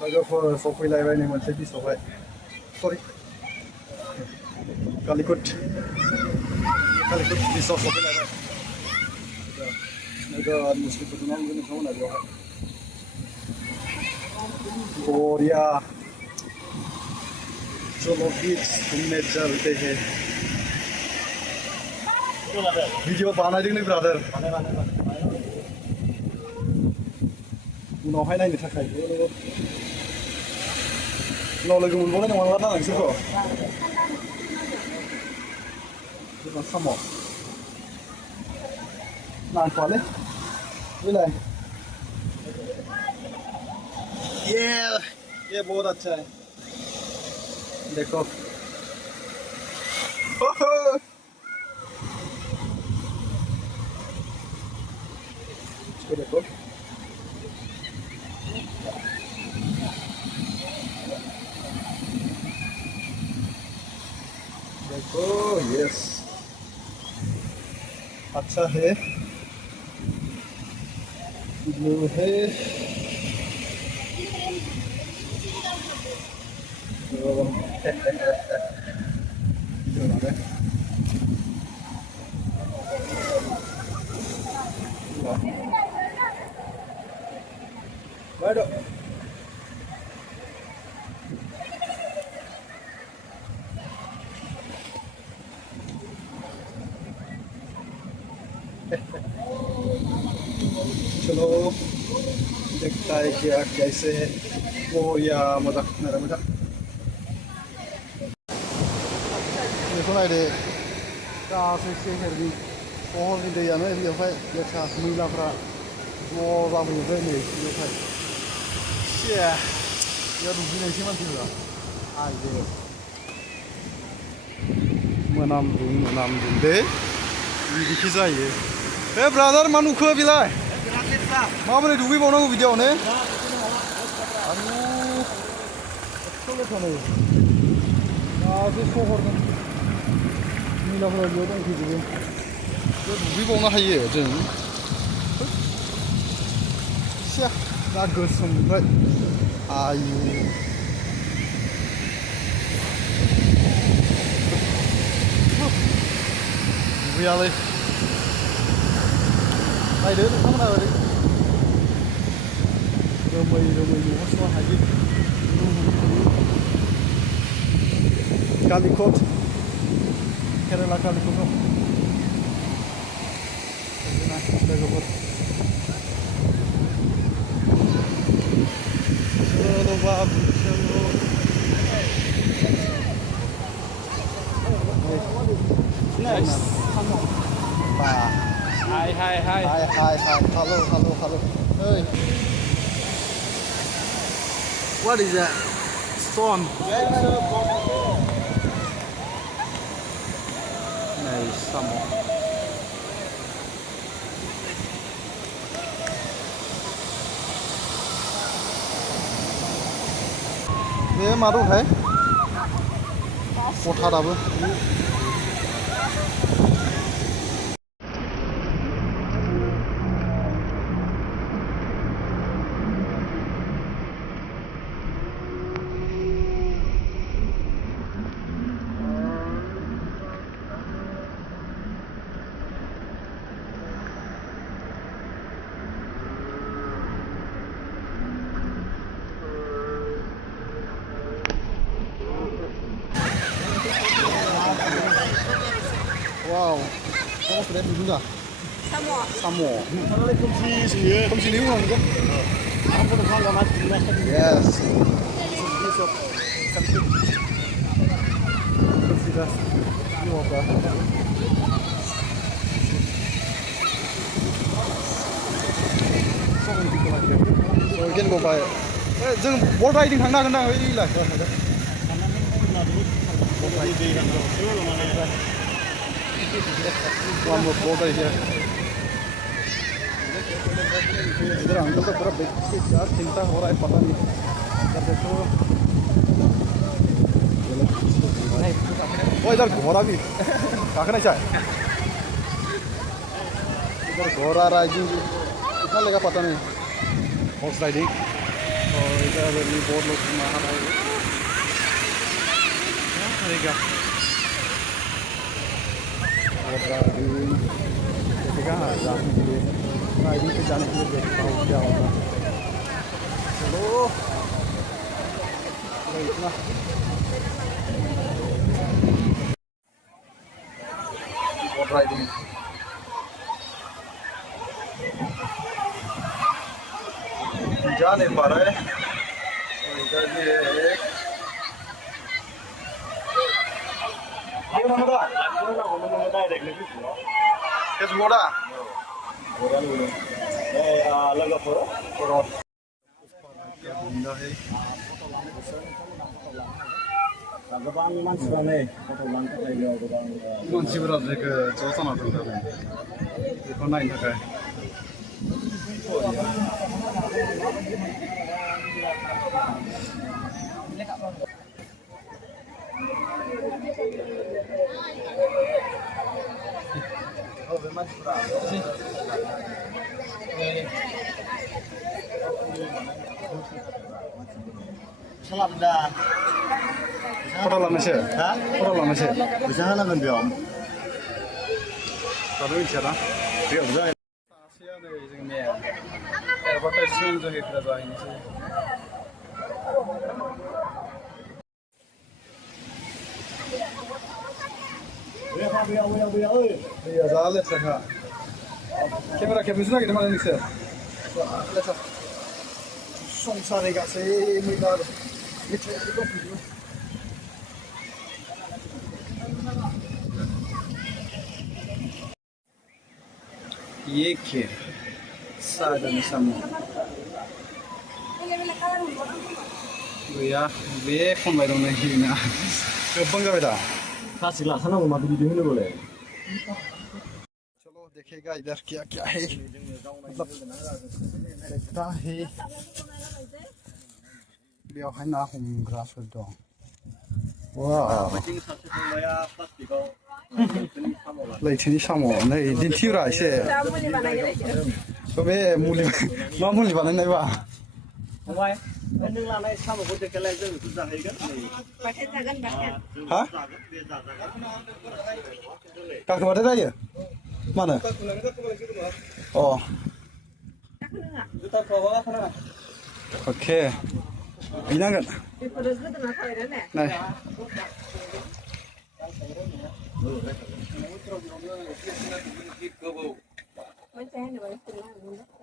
Lwgw सफैलायबाय नै मोनसे बिसआवहाय सरि Calicut बिसआव सफैलायबाय नोगोद मुस्लिमफोरखौ नुनो नोंथांमोना बेवहाय बरिया चलो बीच घूमने चलते हैं भिडिअ बानायदों नै ब्रादार उनावहाय नायनो थाखाय उनाव लोगो मोनबावनाय नङा ना नोंसोरखौ जोंना साम' नांथ'वालै बेलाय ये बहुत अच्छा है देखो इसको देखो देखो यस अच्छा है ब्लू है Waduh. चलो देखता है क्या कैसे है वो या मजाक नरम था बेखौ नायदो गासै सेहेरनि सहरनि दैयानो बेवहाय लेथ्रा मैलाफ्रा ज' जाबोजोबबाय नै बेवहाय बेयाव दुगैनायसै मानसिफोरा आइदो मोनामदों दे बिदिखि जायो हे ब्रादार मा नुखो बेलाय माबोरै दुगैबावनांगौ बिदियावनो आयु एथ' लेथ्रा नै गासै सहरनि मैलाफोरा बेयाव दंफैजोबो बेयाव दुगैबावनो हायो जों दा गोसोम ओमफ्राय आयु दुगैयालै नायदो नोंथांमोना ओरै रोमै नुहरसनो हायो Calicut केरेला Calicut लोगोफोर चलो बाबू चलो Nice. Hi. Hello. Hey. What is that? Stone. Nice. Some. Ini maru hai? Kota dabu. Wow, kamu sudah dulu nggak? Samo. Komsi liu nggak kan? Yes. Again go by. जों बल riding थांनो हागोन ना ओइलाय? One more boat right here. इधर uncle तो पूरा क्या चिंता हो रहा है पता नहीं इधर देखो वो इधर घोड़ा भी काखना चाहे इधर घोड़ा riding lega pata nih. Horse riding. Oh, itu ada di board lo semua ada. Ya, lega. Horse riding. Ketika ada riding ke jalan itu tahu jauh. Halo. Baiklah. Horse riding. जा नहीं पा रहा है इधर भी एक किस घोड़ा गोबां मानसिफ्रानो मानसिफोरा जायखौ ज' जाना दं बेखौ नायनो थाखाय Salah dah. Foto lama sih? Hah? Foto lama sih? Bisa halangan biom. Kalau bicara, biar bisa. Asia deh ini. Advertisement juga kita ini sih. Biar ơi. Iya, zalet sah. Kamera bisa kita mana nih sih? Lihat. Songsare gak sih, mudah. Itu video. ये क्या सादा में सामने हwiya बे fun बायदों नहीं ना गोबां जाबाय दा Kasih lah sana mau mati di sini boleh. चलो देखेगा इधर क्या क्या है मतलब देखता है बेवहाय ना हमग्राफोर दं वाव लैथोनि साम' नै दिन्थिब्रा एसे बे मुलि मा मुलि बानायनायबा फंबाय नों लानाय साम'खौ देखायलाय जों बेखौ जाहैगोन हा गाखोबाथाय जायो मानो अ अके हैनांगोन नाय Macam mana?